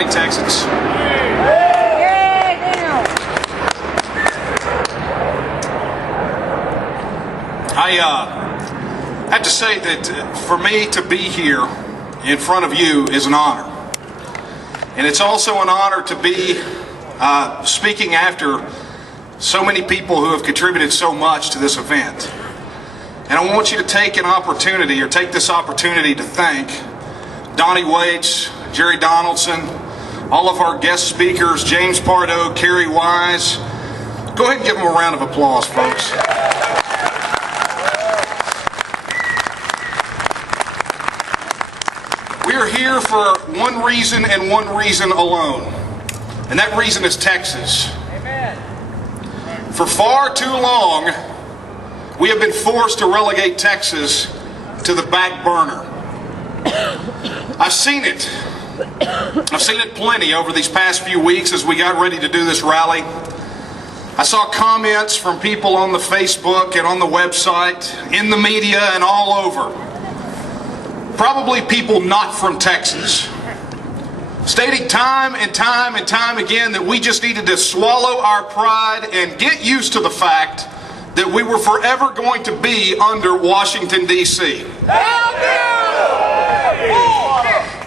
Fighting Texans. I have to say that for me to be here in front of you is an honor. And it's also an honor to be speaking after so many people who have contributed so much to this event. And I want you to take this opportunity to thank Donnie Waits, Jerry Donaldson, all of our guest speakers, James Pardo, Kerry Wise. Go ahead and give them a round of applause, folks. We are here for one reason and one reason alone, and that reason is Texas. Amen. For far too long, we have been forced to relegate Texas to the back burner. I've seen it. I've seen it plenty over these past few weeks as we got ready to do this rally. I saw comments from people on the Facebook and on the website, in the media, and all over. Probably people not from Texas, stating time and time and time again that we just needed to swallow our pride and get used to the fact that we were forever going to be under Washington, D.C.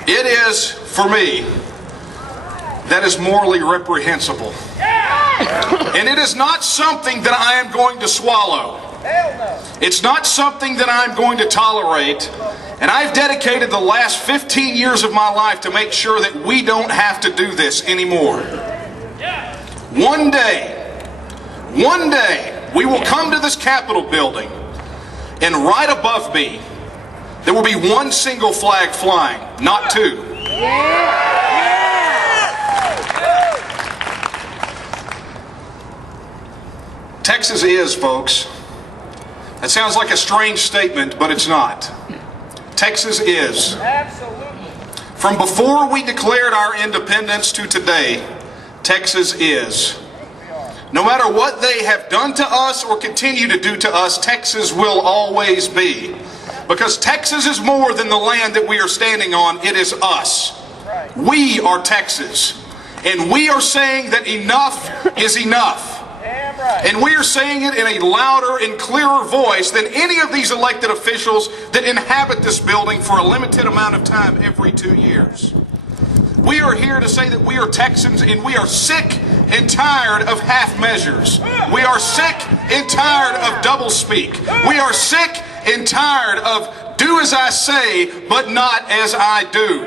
It is, for me, that is morally reprehensible. And it is not something that I am going to swallow. It's not something that I'm going to tolerate. And I've dedicated the last 15 years of my life to make sure that we don't have to do this anymore. One day, we will come to this Capitol building, and right above me, there will be one single flag flying, not two. Texas is, folks. That sounds like a strange statement, but it's not. Texas is. Absolutely. From before we declared our independence to today, Texas is. No matter what they have done to us or continue to do to us, Texas will always be. Because Texas is more than the land that we are standing on, it is us. We are Texas. And we are saying that enough is enough. And we are saying it in a louder and clearer voice than any of these elected officials that inhabit this building for a limited amount of time every 2 years. We are here to say that we are Texans, and we are sick and tired of half measures. We are sick and tired of doublespeak. We are sick and tired of do as I say, but not as I do.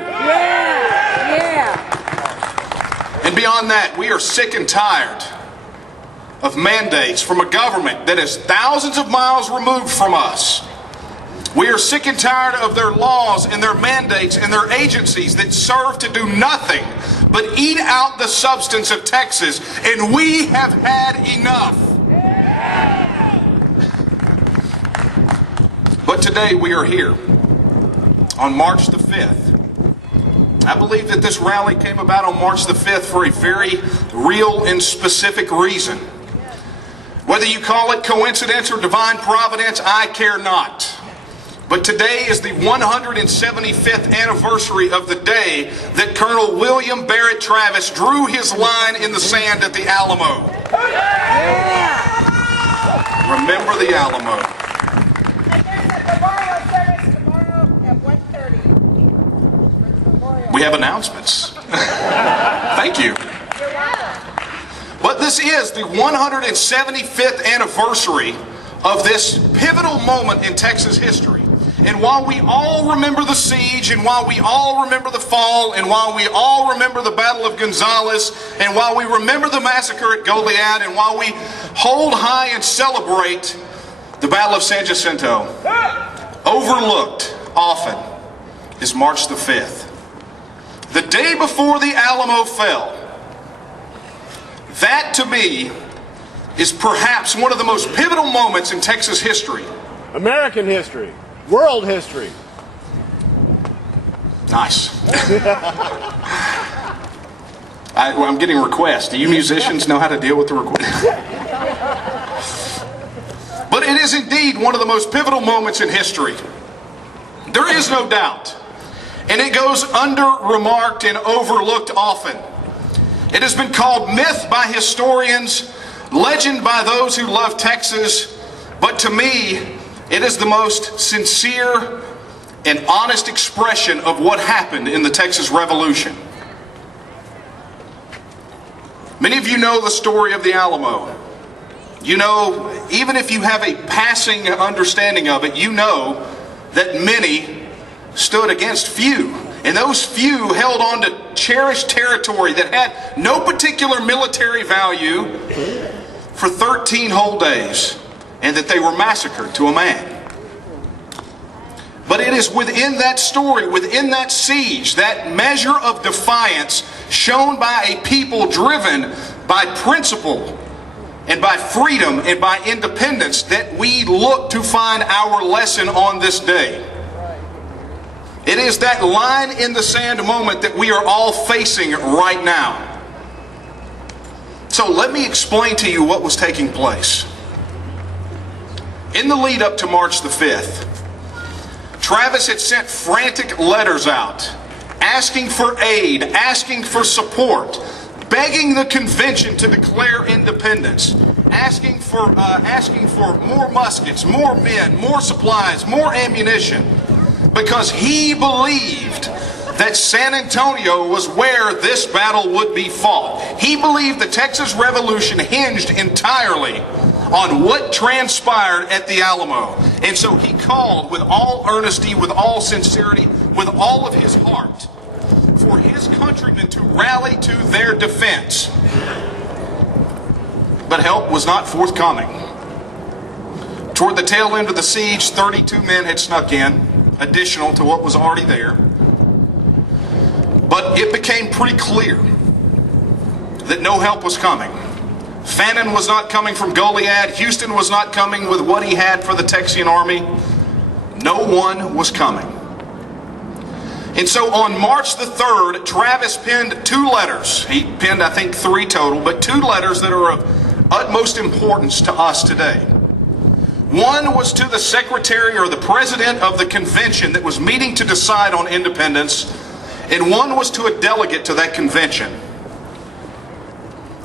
And beyond that, we are sick and tired of mandates from a government that is thousands of miles removed from us. We are sick and tired of their laws and their mandates and their agencies that serve to do nothing but eat out the substance of Texas, and we have had enough. But today we are here on March the 5th. I believe that this rally came about on March the 5th for a very real and specific reason. Whether you call it coincidence or divine providence, I care not. But today is the 175th anniversary of the day that Colonel William Barrett Travis drew his line in the sand at the Alamo. Remember the Alamo. We have announcements. Thank you. But this is the 175th anniversary of this pivotal moment in Texas history. And while we all remember the siege, and while we all remember the fall, and while we all remember the Battle of Gonzales, and while we remember the massacre at Goliad, and while we hold high and celebrate the Battle of San Jacinto, overlooked often is March the 5th. The day before the Alamo fell. That, to me, is perhaps one of the most pivotal moments in Texas history. American history. World history. Nice. I'm getting requests. Do you musicians know how to deal with the request? But it is indeed one of the most pivotal moments in history. There is no doubt. and it goes under-remarked and overlooked often. It has been called myth by historians, legend by those who love Texas, but to me, it is the most sincere and honest expression of what happened in the Texas Revolution. Many of you know the story of the Alamo. You know, even if you have a passing understanding of it, you know that many stood against few. And those few held on to cherished territory that had no particular military value for 13 whole days, and that they were massacred to a man. But it is within that story, within that siege, that measure of defiance shown by a people driven by principle and by freedom and by independence, that we look to find our lesson on this day. It is that line in the sand moment that we are all facing right now. So let me explain to you what was taking place. In the lead up to March the 5th, Travis had sent frantic letters out, asking for aid, asking for support, begging the convention to declare independence, asking for more muskets, more men, more supplies, more ammunition, because he believed that San Antonio was where this battle would be fought. He believed the Texas Revolution hinged entirely on what transpired at the Alamo. And so he called with all earnesty, with all sincerity, with all of his heart, for his countrymen to rally to their defense. But help was not forthcoming. Toward the tail end of the siege, 32 men had snuck in, additional to what was already there. But it became pretty clear that no help was coming. Fannin was not coming from Goliad. Houston was not coming with what he had for the Texian army. No one was coming. And so on March the 3rd, Travis penned 2 letters. He penned, I think, 3 total, but 2 letters that are of utmost importance to us today. One was to the secretary or the president of the convention that was meeting to decide on independence, and one was to a delegate to that convention.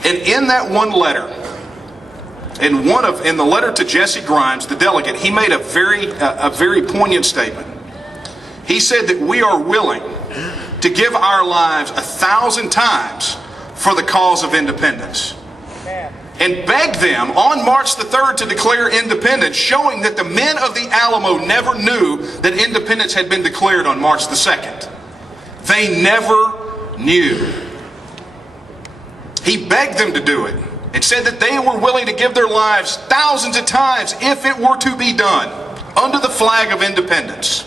And in that one letter, in the letter to Jesse Grimes, the delegate, he made a very poignant statement. He said that we are willing to give our lives 1,000 times for the cause of independence, and begged them on March the 3rd to declare independence, showing that the men of the Alamo never knew that independence had been declared on March the 2nd. They never knew. He begged them to do it and said that they were willing to give their lives thousands of times if it were to be done under the flag of independence.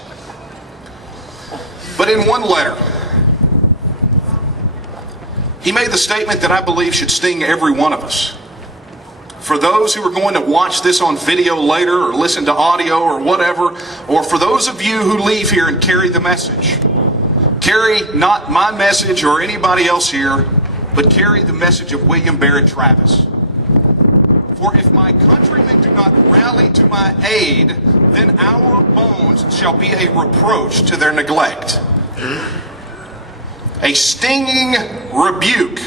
But in one letter, he made the statement that I believe should sting every one of us. For those who are going to watch this on video later or listen to audio or whatever, or for those of you who leave here and carry the message, carry not my message or anybody else here, but carry the message of William Barrett Travis. For if my countrymen do not rally to my aid, then our bones shall be a reproach to their neglect. A stinging rebuke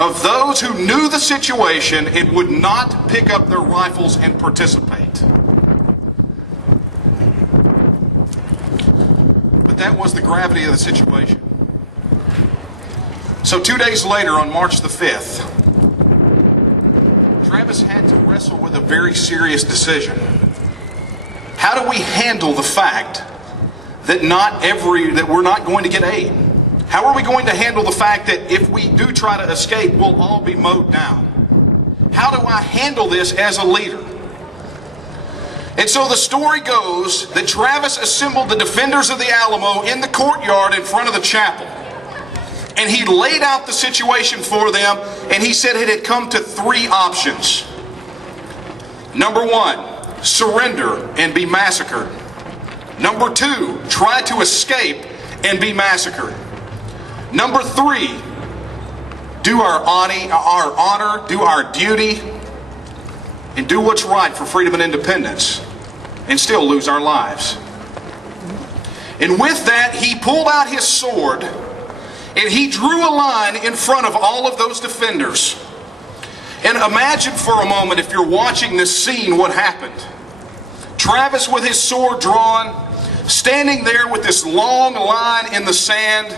of those who knew the situation and would not pick up their rifles and participate. But that was the gravity of the situation. So 2 days later, on March the 5th, Travis had to wrestle with a very serious decision. How do we handle the fact that we're not going to get aid? How are we going to handle the fact that if we do try to escape, we'll all be mowed down? How do I handle this as a leader? And so the story goes that Travis assembled the defenders of the Alamo in the courtyard in front of the chapel. And he laid out the situation for them, and he said it had come to 3 options. Number 1, surrender and be massacred. Number 2, try to escape and be massacred. Number 3, do our honor, do our duty, and do what's right for freedom and independence, and still lose our lives. And with that, he pulled out his sword and he drew a line in front of all of those defenders. And imagine for a moment, if you're watching this scene, what happened. Travis with his sword drawn, standing there with this long line in the sand,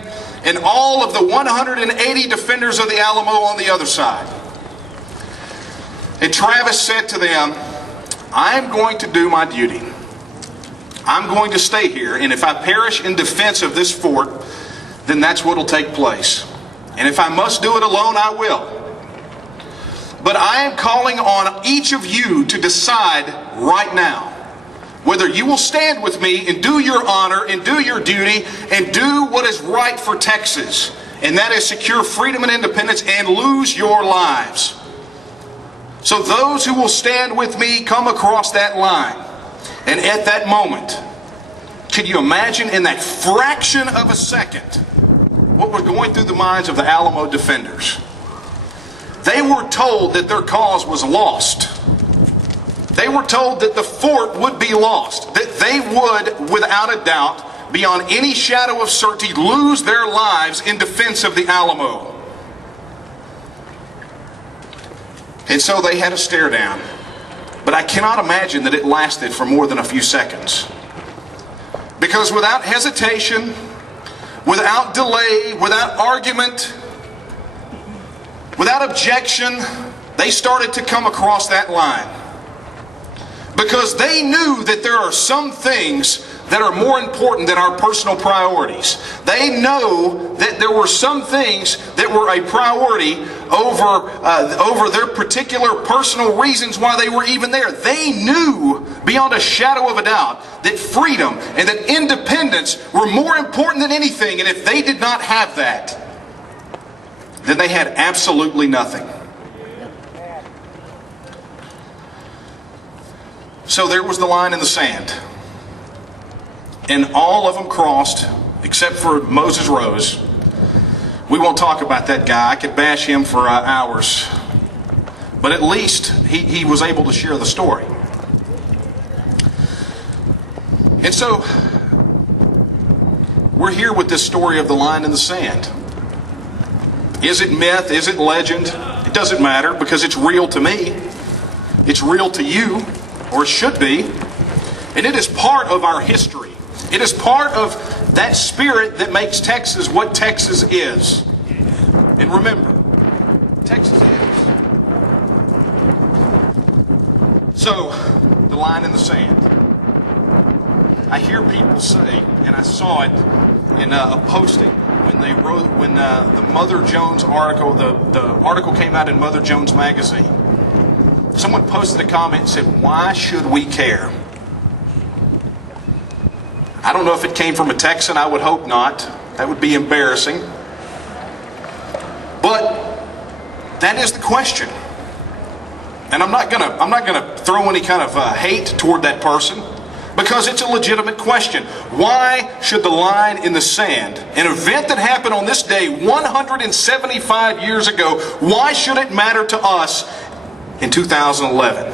and all of the 180 defenders of the Alamo on the other side. And Travis said to them, I'm going to do my duty. I'm going to stay here, and if I perish in defense of this fort, then that's what will take place. And if I must do it alone, I will. But I am calling on each of you to decide right now whether you will stand with me and do your honor and do your duty and do what is right for Texas, and that is secure freedom and independence and lose your lives. So those who will stand with me come across that line. And at that moment, could you imagine in that fraction of a second what was going through the minds of the Alamo defenders? They were told that their cause was lost. They were told that the fort would be lost, that they would, without a doubt, beyond any shadow of certainty, lose their lives in defense of the Alamo. And so they had a stare down. But I cannot imagine that it lasted for more than a few seconds. Because without hesitation, without delay, without argument, without objection, they started to come across that line. Because they knew that there are some things that are more important than our personal priorities. They know that there were some things that were a priority over their particular personal reasons why they were even there. They knew beyond a shadow of a doubt that freedom and that independence were more important than anything. And if they did not have that, then they had absolutely nothing. So there was the line in the sand. And all of them crossed, except for Moses Rose. We won't talk about that guy. I could bash him for hours. But at least he was able to share the story. And so, we're here with this story of the line in the sand. Is it myth? Is it legend? It doesn't matter, because it's real to me. It's real to you, or it should be. And it is part of our history. It is part of that spirit that makes Texas what Texas is. And remember, Texas is. So, the line in the sand. I hear people say, and I saw it in a posting when they wrote, when the Mother Jones article, the article came out in Mother Jones magazine. Someone posted a comment and said, "Why should we care?" I don't know if it came from a Texan. I would hope not. That would be embarrassing. But that is the question. And I'm not gonna throw any kind of hate toward that person, because it's a legitimate question. Why should the line in the sand, an event that happened on this day 175 years ago, why should it matter to us in 2011?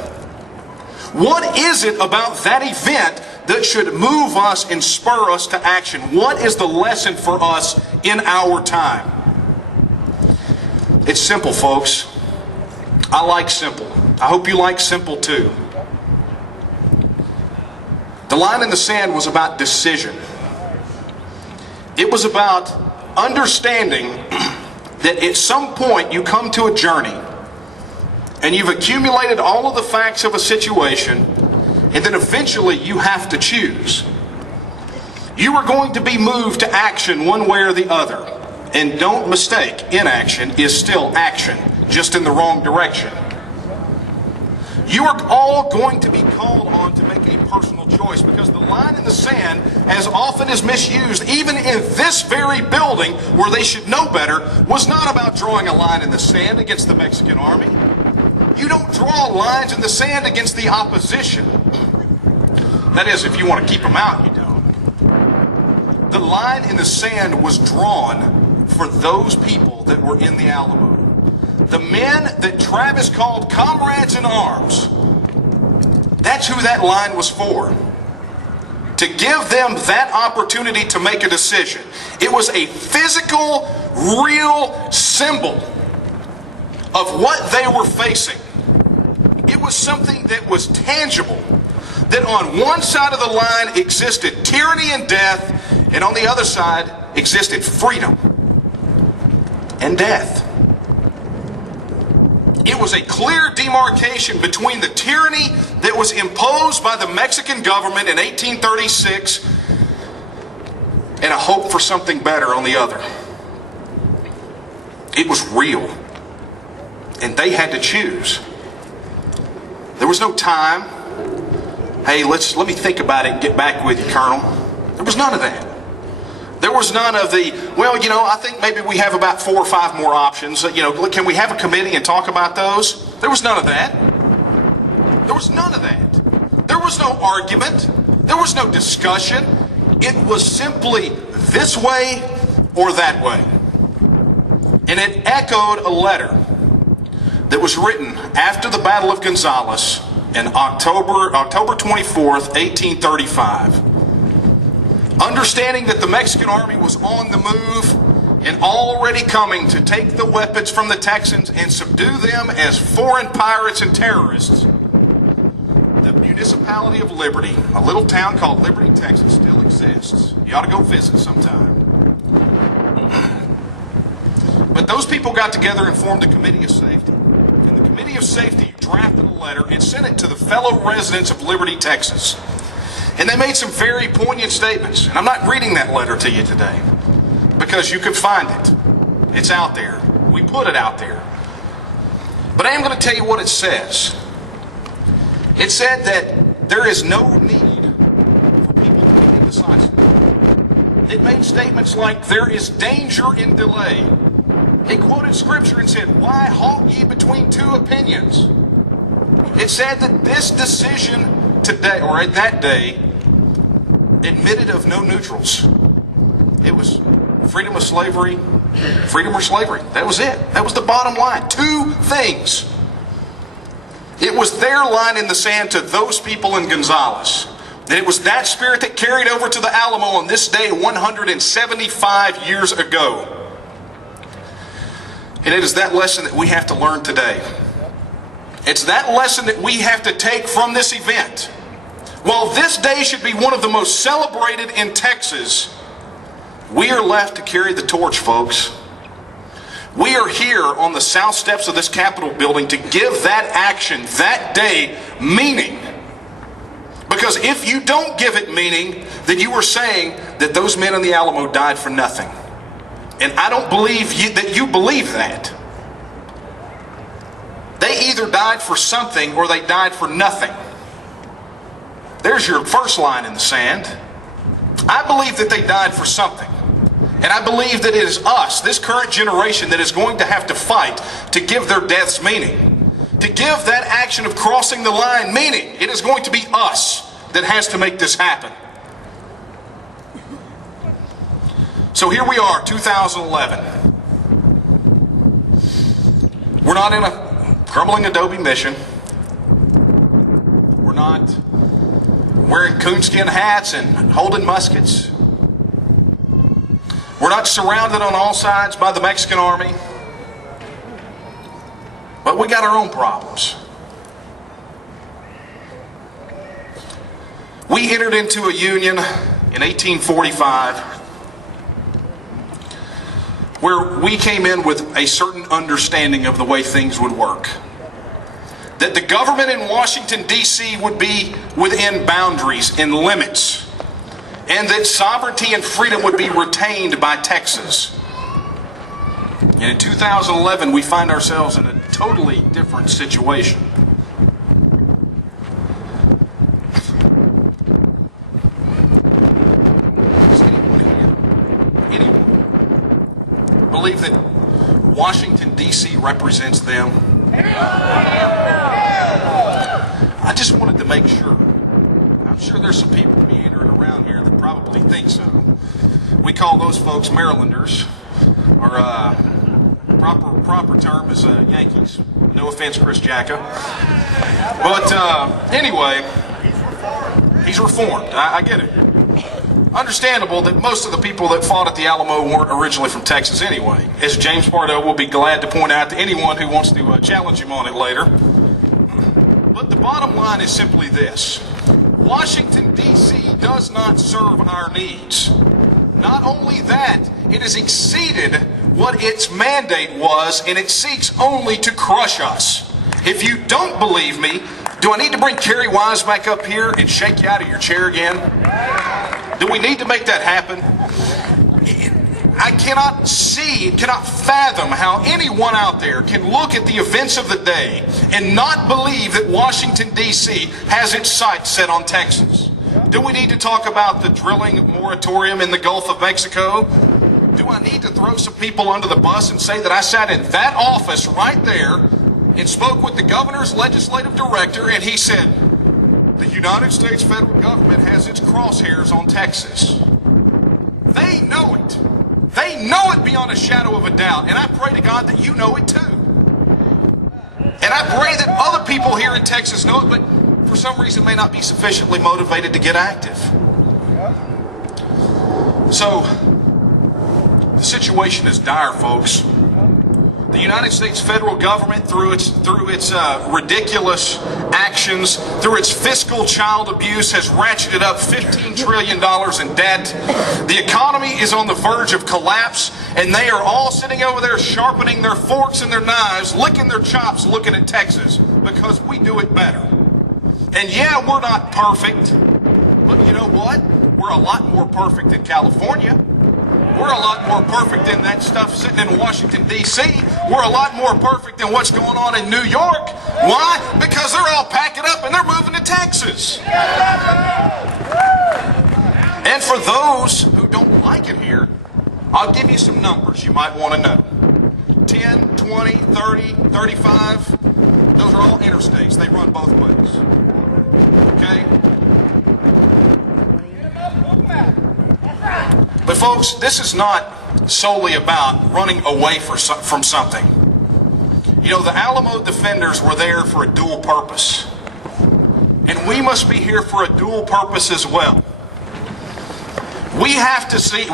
What is it about that event that should move us and spur us to action? What is the lesson for us in our time? It's simple, folks. I like simple. I hope you like simple too. The line in the sand was about decision. It was about understanding that at some point you come to a journey and you've accumulated all of the facts of a situation, and then eventually you have to choose. You are going to be moved to action one way or the other. And don't mistake, inaction is still action, just in the wrong direction. You are all going to be called on to make a personal choice, because the line in the sand, as often as misused, even in this very building where they should know better, was not about drawing a line in the sand against the Mexican army. You don't draw lines in the sand against the opposition. That is, if you want to keep them out, you don't. The line in the sand was drawn for those people that were in the Alamo. The men that Travis called comrades in arms. That's who that line was for. to give them that opportunity to make a decision. It was a physical, real symbol of what they were facing. It was something that was tangible, that on one side of the line existed tyranny and death, and on the other side existed freedom and death. It was a clear demarcation between the tyranny that was imposed by the Mexican government in 1836 and a hope for something better on the other. It was real, and they had to choose. There was no time. Hey, let me think about it and get back with you, Colonel. There was none of that. There was none of the, well, I think maybe we have about 4 or 5 more options. Can we have a committee and talk about those? There was none of that. There was none of that. There was no argument. There was no discussion. It was simply this way or that way. And it echoed a letter that was written after the Battle of Gonzales in October 24th, 1835. Understanding that the Mexican army was on the move and already coming to take the weapons from the Texans and subdue them as foreign pirates and terrorists, the municipality of Liberty, a little town called Liberty, Texas, still exists. You ought to go visit sometime. But those people got together and formed a committee of safety. And the committee of safety drafted a letter and sent it to the fellow residents of Liberty, Texas. And they made some very poignant statements. And I'm not reading that letter to you today because you can find it. It's out there. We put it out there. But I am going to tell you what it says. It said that there is no need for people to be indecisive. It made statements like, there is danger in delay. It quoted scripture and said, why halt ye between 2 opinions? It said that this decision today, or at that day, admitted of no neutrals. It was freedom of slavery, freedom or slavery. That was it. That was the bottom line. 2 things. It was their line in the sand to those people in Gonzales. And it was that spirit that carried over to the Alamo on this day 175 years ago. And it is that lesson that we have to learn today. It's that lesson that we have to take from this event. While this day should be one of the most celebrated in Texas, we are left to carry the torch, folks. We are here on the south steps of this Capitol building to give that action, that day, meaning. Because if you don't give it meaning, then you are saying that those men in the Alamo died for nothing. And I don't believe that you believe that. They either died for something or they died for nothing. There's your first line in the sand. I believe that they died for something. And I believe that it is us, this current generation, that is going to have to fight to give their deaths meaning. To give that action of crossing the line meaning. It is going to be us that has to make this happen. So here we are, 2011. We're not in a crumbling adobe mission. We're not wearing coonskin hats and holding muskets. We're not surrounded on all sides by the Mexican army. But we got our own problems. We entered into a union in 1845 where we came in with a certain understanding of the way things would work. That the government in Washington, D.C. would be within boundaries and limits, and that sovereignty and freedom would be retained by Texas. And in 2011, we find ourselves in a totally different situation. Does anyone believe that Washington, D.C. represents them? I just wanted to make sure. I'm sure there's some people meandering around here that probably think so. We call those folks Marylanders, or proper term is Yankees. No offense, Chris Jacka. But anyway, he's reformed. I get it. understandable that most of the people that fought at the Alamo weren't originally from Texas anyway, as James Pardo will be glad to point out to anyone who wants to challenge him on it later. But the bottom line is simply this. Washington, D.C. does not serve our needs. Not only that, it has exceeded what its mandate was, and it seeks only to crush us. If you don't believe me, do I need to bring Kerry Wise back up here and shake you out of your chair again? Do we need to make that happen? I cannot fathom how anyone out there can look at the events of the day and not believe that Washington, D.C. has its sights set on Texas. Do we need to talk about the drilling moratorium in the Gulf of Mexico? Do I need to throw some people under the bus and say that I sat in that office right there and spoke with the governor's legislative director, and he said, the United States federal government has its crosshairs on Texas. They know it. They know it beyond a shadow of a doubt, and I pray to God that you know it too. And I pray that other people here in Texas know it, but for some reason may not be sufficiently motivated to get active. So, the situation is dire, folks. The United States federal government, through its ridiculous actions, through its fiscal child abuse, has ratcheted up $15 trillion in debt. The economy is on the verge of collapse, and they are all sitting over there sharpening their forks and their knives, licking their chops, looking at Texas, because we do it better. And yeah, we're not perfect, but you know what? We're a lot more perfect than California. We're a lot more perfect than that stuff sitting in Washington, D.C. We're a lot more perfect than what's going on in New York. Why? Because they're all packing up and they're moving to Texas. And for those who don't like it here, I'll give you some numbers you might want to know. 10, 20, 30, 35, those are all interstates. They run both ways. Okay? But folks, this is not solely about running away from something. You know, the Alamo defenders were there for a dual purpose. And we must be here for a dual purpose as well. We have to seek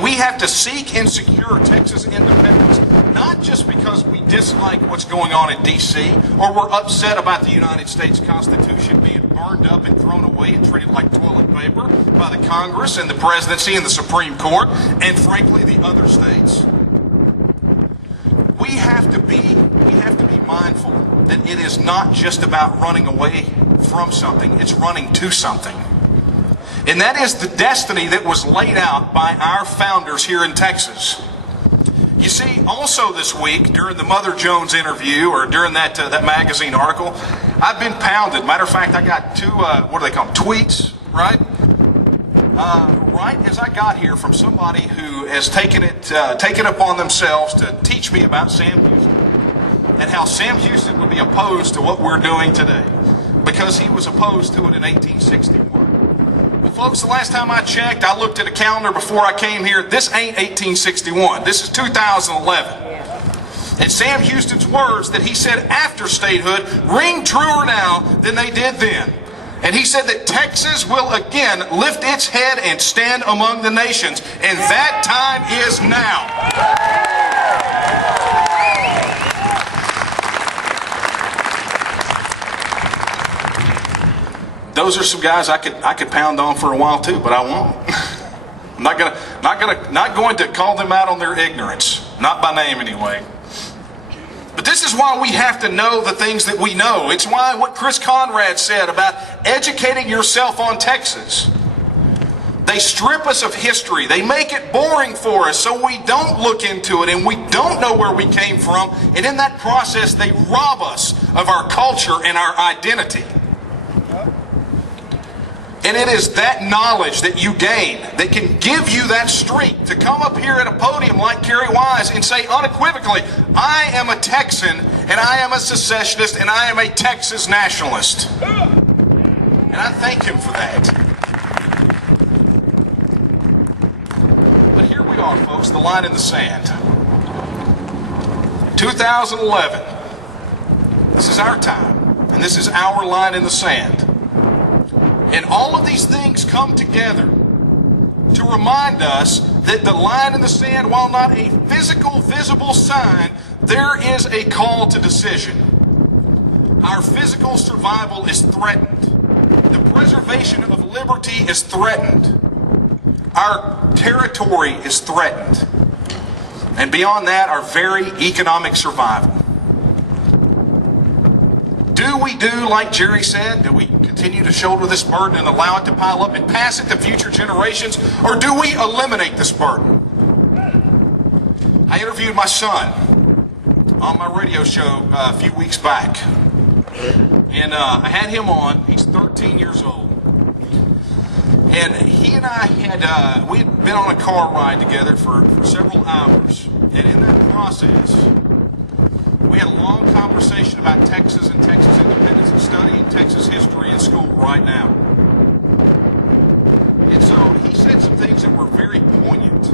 and secure Texas independence, not just because we dislike what's going on in D.C. or we're upset about the United States Constitution being burned up and thrown away and treated like toilet paper by the Congress and the presidency and the Supreme Court and, frankly, the other states. We have to be mindful that it is not just about running away from something, it's running to something. And that is the destiny that was laid out by our founders here in Texas. You see, also this week, during the Mother Jones interview, or during that magazine article, I've been pounded. Matter of fact, I got two, what do they call them, tweets, right? Right as I got here from somebody who has taken it upon themselves to teach me about Sam Houston and how Sam Houston would be opposed to what we're doing today because he was opposed to it in 1861. Well, folks, the last time I checked, I looked at a calendar before I came here. This ain't 1861. This is 2011. And Sam Houston's words that he said after statehood ring truer now than they did then. And he said that Texas will again lift its head and stand among the nations. And that time is now. Those are some guys I could pound on for a while too, but I won't. I'm not going to call them out on their ignorance, not by name anyway. But this is why we have to know the things that we know. It's why what Chris Conrad said about educating yourself on Texas. They strip us of history. They make it boring for us so we don't look into it and we don't know where we came from. And in that process, they rob us of our culture and our identity. And it is that knowledge that you gain that can give you that strength to come up here at a podium like Kerry Wise and say unequivocally, I am a Texan and I am a secessionist and I am a Texas nationalist. And I thank him for that. But here we are, folks, the line in the sand. 2011. This is our time. And this is our line in the sand. And all of these things come together to to remind us that the line in the sand, while not a physical, visible sign, there is a call to decision. Our physical survival is threatened. The preservation of liberty is threatened. Our territory is threatened. And beyond that, our very economic survival. Do we do like Jerry said? Do we continue to shoulder this burden and allow it to pile up and pass it to future generations? Or do we eliminate this burden? I interviewed my son on my radio show a few weeks back. And I had him on. He's 13 years old. And he and I had, we'd been on a car ride together for several hours. And in that process, we had a long conversation about Texas and Texas independence and studying Texas history in school right now. And so he said some things that were very poignant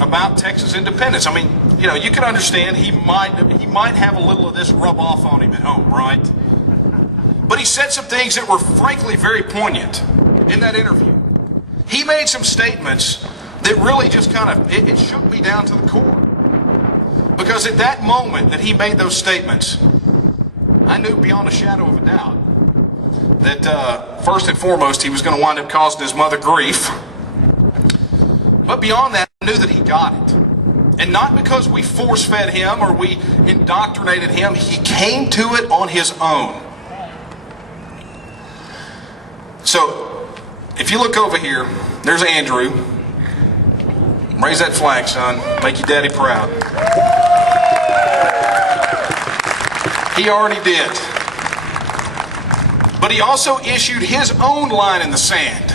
about Texas independence. I mean, you know, you can understand he might have a little of this rub off on him at home, right? But he said some things that were frankly very poignant in that interview. He made some statements that really just kind of, it shook me down to the core. Because at that moment that he made those statements, I knew beyond a shadow of a doubt that first and foremost he was going to wind up causing his mother grief. But beyond that, I knew that he got it. And not because we force-fed him or we indoctrinated him. He came to it on his own. So, if you look over here, there's Andrew. Raise that flag, son. Make your daddy proud. He already did. But he also issued his own line in the sand.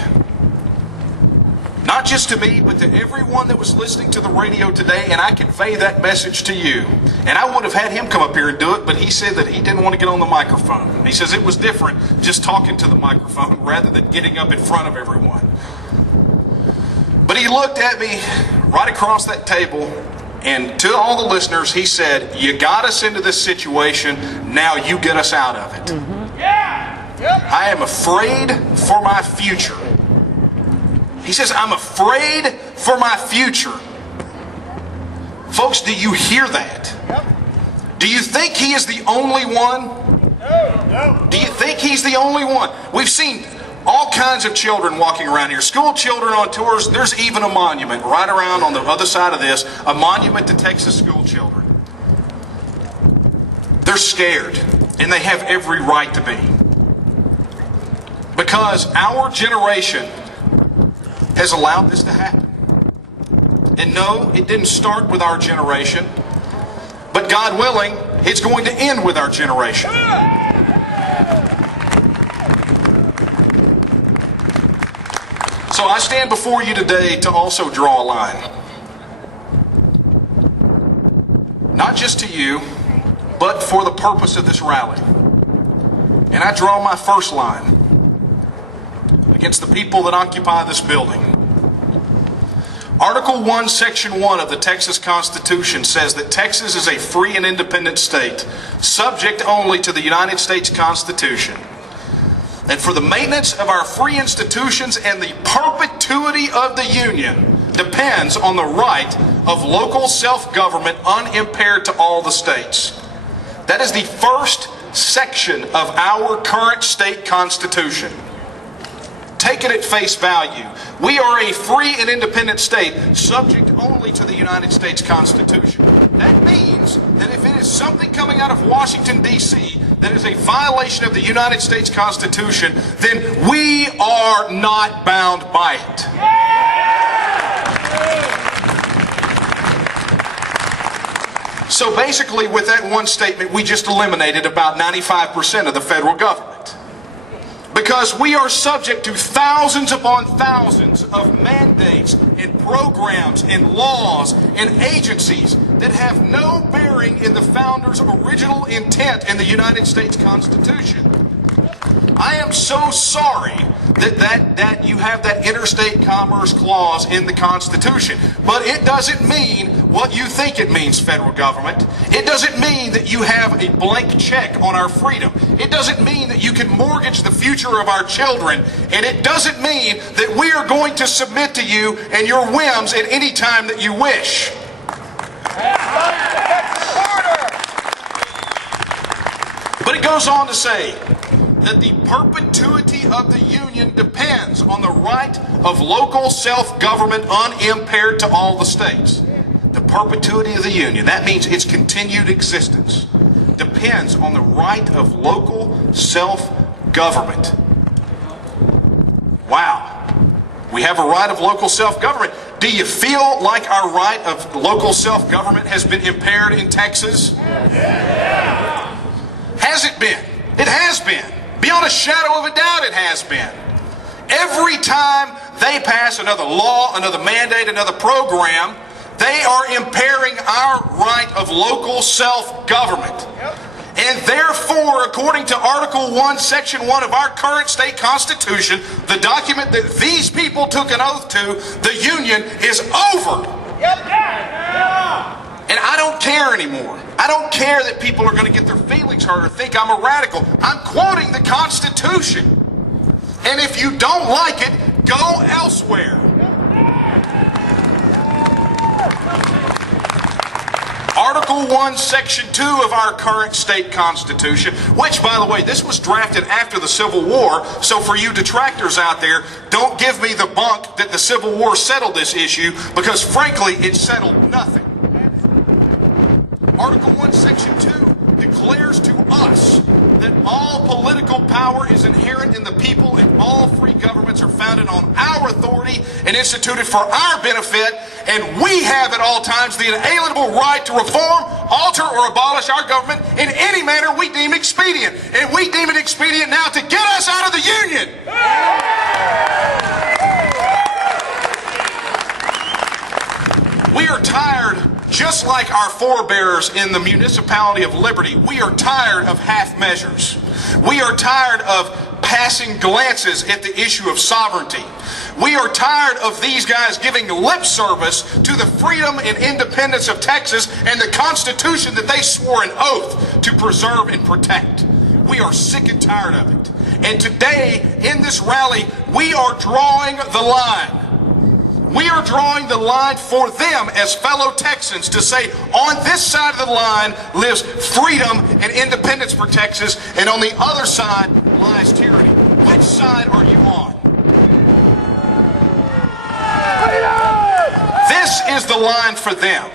Not just to me, but to everyone that was listening to the radio today, and I convey that message to you. And I would have had him come up here and do it, but he said that he didn't want to get on the microphone. He says it was different just talking to the microphone rather than getting up in front of everyone. But he looked at me right across that table, and to all the listeners, he said, "You got us into this situation, now you get us out of it." Mm-hmm. Yeah. Yep. I am afraid for my future. He says, "I'm afraid for my future." Folks, do you hear that? Yep. Do you think he is the only one? No. Do you think he's the only one? We've seen all kinds of children walking around here. School children on tours. There's even a monument right around on the other side of this, a monument to Texas school children. They're scared, and they have every right to be. Because our generation has allowed this to happen. And no, it didn't start with our generation, but God willing, it's going to end with our generation. So I stand before you today to also draw a line. Not just to you, but for the purpose of this rally. And I draw my first line against the people that occupy this building. Article 1, Section 1 of the Texas Constitution says that Texas is a free and independent state, subject only to the United States Constitution. And for the maintenance of our free institutions and the perpetuity of the Union depends on the right of local self-government unimpaired to all the states. That is the first section of our current state constitution. Take it at face value. We are a free and independent state subject only to the United States Constitution. That means that if it is something coming out of Washington, D.C. that is a violation of the United States Constitution, then we are not bound by it. So basically, with that one statement, we just eliminated about 95% of the federal government. Because we are subject to thousands upon thousands of mandates and programs and laws and agencies that have no bearing in the founders' original intent in the United States Constitution. I am so sorry that you have that interstate commerce clause in the Constitution. But it doesn't mean what you think it means, federal government. It doesn't mean that you have a blank check on our freedom. It doesn't mean that you can mortgage the future of our children. And it doesn't mean that we are going to submit to you and your whims at any time that you wish. But it goes on to say that the perpetuity of the Union depends on the right of local self-government unimpaired to all the states. The perpetuity of the Union, that means its continued existence, depends on the right of local self-government. Wow. We have a right of local self-government. Do you feel like our right of local self-government has been impaired in Texas? Has it been? It has been. Beyond a shadow of a doubt, it has been. Every time they pass another law, another mandate, another program, they are impairing our right of local self-government. And therefore, according to Article 1, Section 1 of our current state constitution, the document that these people took an oath to, the Union is over. And I don't care anymore. I don't care that people are going to get their feelings hurt or think I'm a radical. I'm quoting the Constitution. And if you don't like it, go elsewhere. Article 1, Section 2 of our current state constitution, which, by the way, this was drafted after the Civil War, so for you detractors out there, don't give me the bunk that the Civil War settled this issue, because frankly, it settled nothing. Article 1, Section 2 declares to us that all political power is inherent in the people and all free governments are founded on our authority and instituted for our benefit, and we have at all times the inalienable right to reform, alter, or abolish our government in any manner we deem expedient. And we deem it expedient now to get us out of the Union. We are tired, just like our forebears in the municipality of Liberty, we are tired of half measures. We are tired of passing glances at the issue of sovereignty. We are tired of these guys giving lip service to the freedom and independence of Texas and the Constitution that they swore an oath to preserve and protect. We are sick and tired of it. And today, in this rally, we are drawing the line. We are drawing the line for them as fellow Texans to say, on this side of the line lives freedom and independence for Texas, and on the other side lies tyranny. Which side are you on? This is the line for them.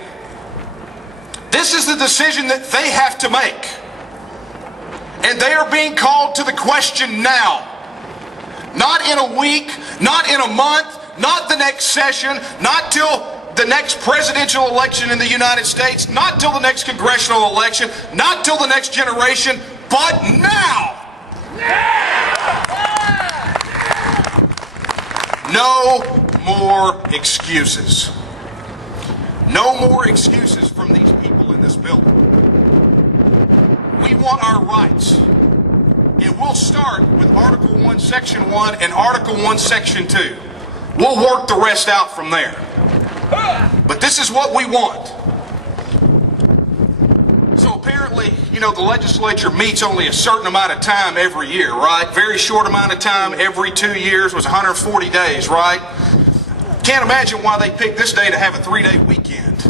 This is the decision that they have to make. And they are being called to the question now. Not in a week, not in a month, not the next session, not till the next presidential election in the United States, not till the next congressional election, not till the next generation, but now! No more excuses. No more excuses from these people in this building. We want our rights. It will start with Article 1, Section 1 and Article 1, Section 2. We'll work the rest out from there. But this is what we want. So apparently, you know, the legislature meets only a certain amount of time every year, right? Very short amount of time every 2 years was 140 days, right? Can't imagine why they picked this day to have a 3-day weekend.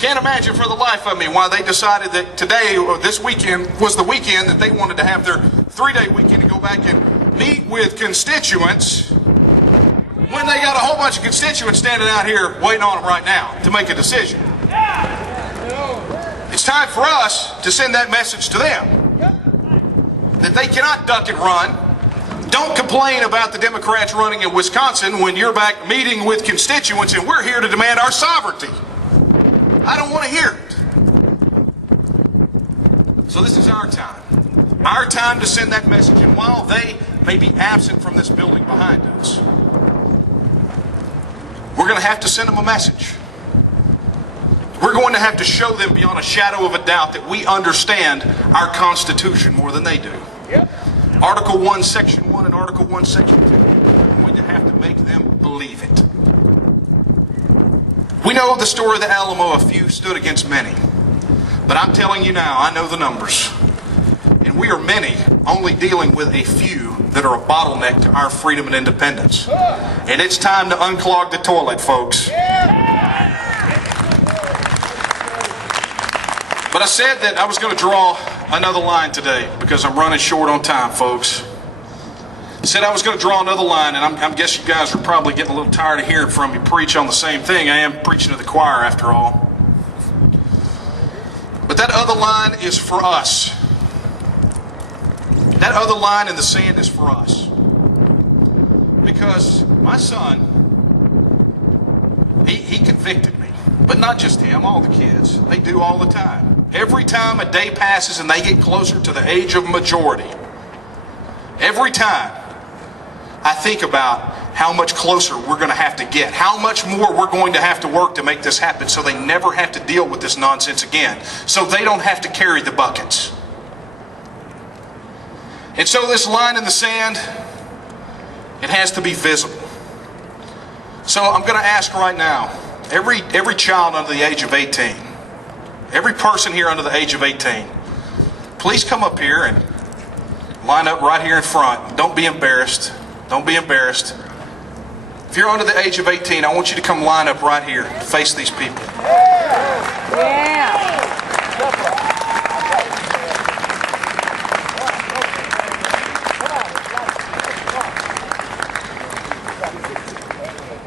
Can't imagine for the life of me why they decided that today or this weekend was the weekend that they wanted to have their 3-day weekend to go back and meet with constituents when they got a whole bunch of constituents standing out here waiting on them right now to make a decision. It's time for us to send that message to them that they cannot duck and run. Don't complain about the Democrats running in Wisconsin when you're back meeting with constituents and we're here to demand our sovereignty. I don't want to hear it. So this is our time. Our time to send that message. And while they may be absent from this building behind us, we're going to have to send them a message. We're going to have to show them beyond a shadow of a doubt that we understand our Constitution more than they do. Article 1, Section 1 and Article 1, Section 2. We're going to have to make them believe it. We know the story of the Alamo, a few stood against many. But I'm telling you now, I know the numbers. And we are many only dealing with a few that are a bottleneck to our freedom and independence. And it's time to unclog the toilet, folks. But I said that I was going to draw another line today because I'm running short on time, folks. I said I was going to draw another line, and I guess you guys are probably getting a little tired of hearing from me preach on the same thing. I am preaching to the choir after all. But that other line is for us. That other line in the sand is for us. Because my son, he convicted me. But not just him, all the kids. They do all the time. Every time a day passes and they get closer to the age of majority, every time I think about how much closer we're going to have to get, how much more we're going to have to work to make this happen so they never have to deal with this nonsense again, so they don't have to carry the buckets. And so this line in the sand, it has to be visible. So I'm going to ask right now, every child under the age of 18, every person here under the age of 18, please come up here and line up right here in front. Don't be embarrassed. Don't be embarrassed. If you're under the age of 18, I want you to come line up right here to face these people. Yeah.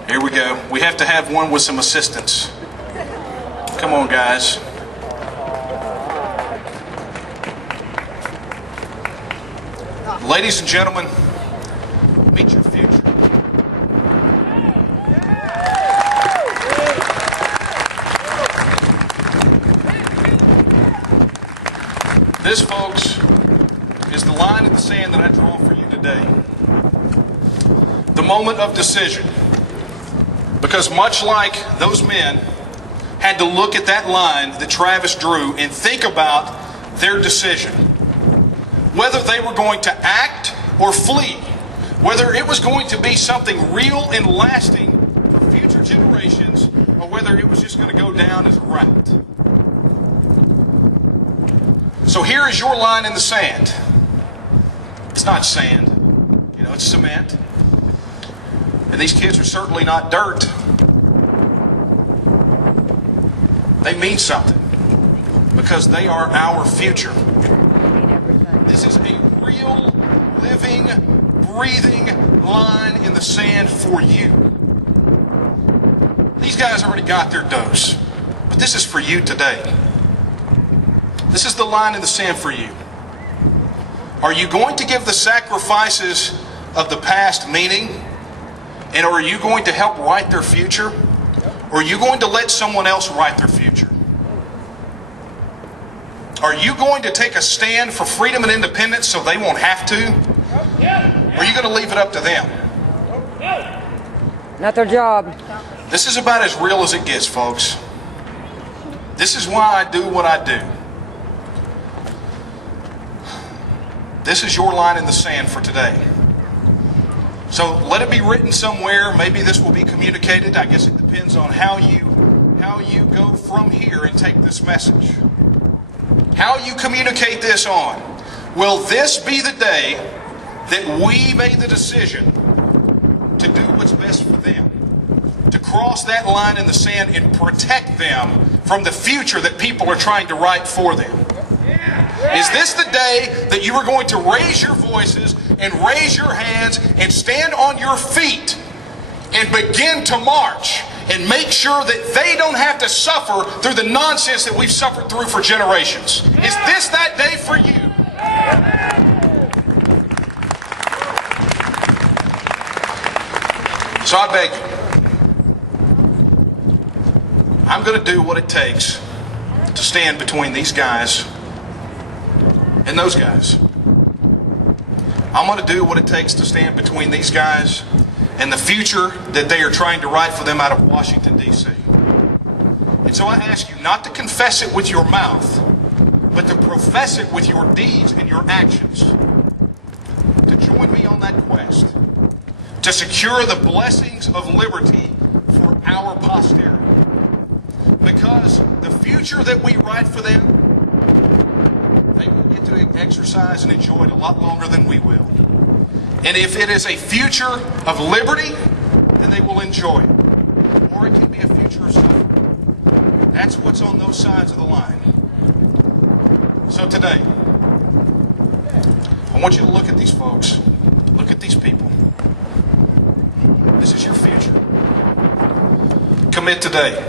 Here we go. We have to have one with some assistance. Come on, guys. Ladies and gentlemen, meet your future. This, folks, is the line in the sand that I draw for you today. The moment of decision. Because much like those men had to look at that line that Travis drew and think about their decision, whether they were going to act or flee, whether it was going to be something real and lasting for future generations, or whether it was just going to go down as a rout. So here is your line in the sand. It's not sand, it's cement. And these kids are certainly not dirt. They mean something because they are our future. This is a real, living, breathing line in the sand for you. These guys already got their dose, but this is for you today. This is the line in the sand for you. Are you going to give the sacrifices of the past meaning? And are you going to help write their future? Or are you going to let someone else write their future? Are you going to take a stand for freedom and independence so they won't have to? Or are you going to leave it up to them? Not their job. This is about as real as it gets, folks. This is why I do what I do. This is your line in the sand for today. So let it be written somewhere. Maybe this will be communicated. I guess it depends on how you go from here and take this message. How you communicate this on. Will this be the day that we made the decision to do what's best for them? To cross that line in the sand and protect them from the future that people are trying to write for them? Is this the day that you are going to raise your voices and raise your hands and stand on your feet and begin to march and make sure that they don't have to suffer through the nonsense that we've suffered through for generations? Is this that day for you? So I beg you, I'm going to do what it takes to stand between these guys and those guys. I'm going to do what it takes to stand between these guys and the future that they are trying to write for them out of Washington, D.C. And so I ask you not to confess it with your mouth, but to profess it with your deeds and your actions. to join me on that quest to secure the blessings of liberty for our posterity. Because the future that we write for them, they will get to exercise and enjoy it a lot longer than we will. And if it is a future of liberty, then they will enjoy it. Or it can be a future of suffering. That's what's on those sides of the line. So today, I want you to look at these folks. Look at these people. This is your future. Commit today.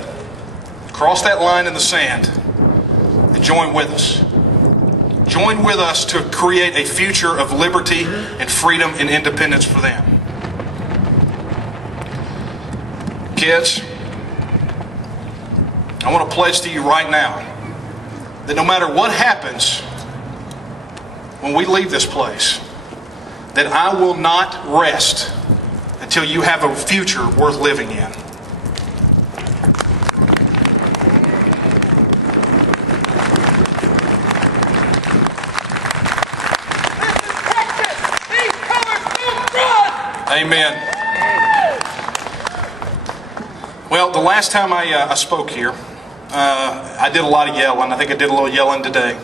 Cross that line in the sand and join with us. Join with us to create a future of liberty and freedom and independence for them. Kids, I want to pledge to you right now that no matter what happens when we leave this place, that I will not rest until you have a future worth living in. Amen. Well, the last time I spoke here, I did a lot of yelling. I think I did a little yelling today.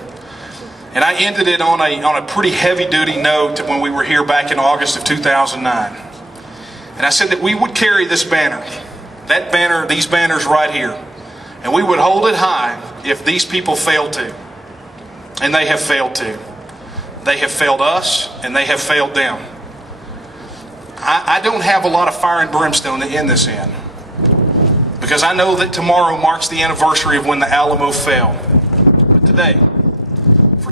And I ended it on a pretty heavy-duty note when we were here back in August of 2009. And I said that we would carry this banner, that banner, these banners right here, and we would hold it high if these people failed to. And they have failed to. They have failed us, and they have failed them. I don't have a lot of fire and brimstone to end this in, because I know that tomorrow marks the anniversary of when the Alamo fell. But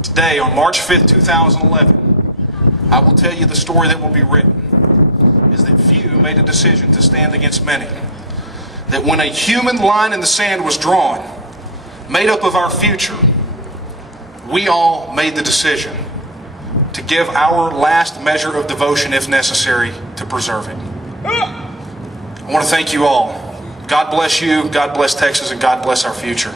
today, on March 5th, 2011, I will tell you the story that will be written, is that few made a decision to stand against many. That when a human line in the sand was drawn, made up of our future, we all made the decision to give our last measure of devotion, if necessary, to preserve it. I want to thank you all. God bless you, God bless Texas, and God bless our future.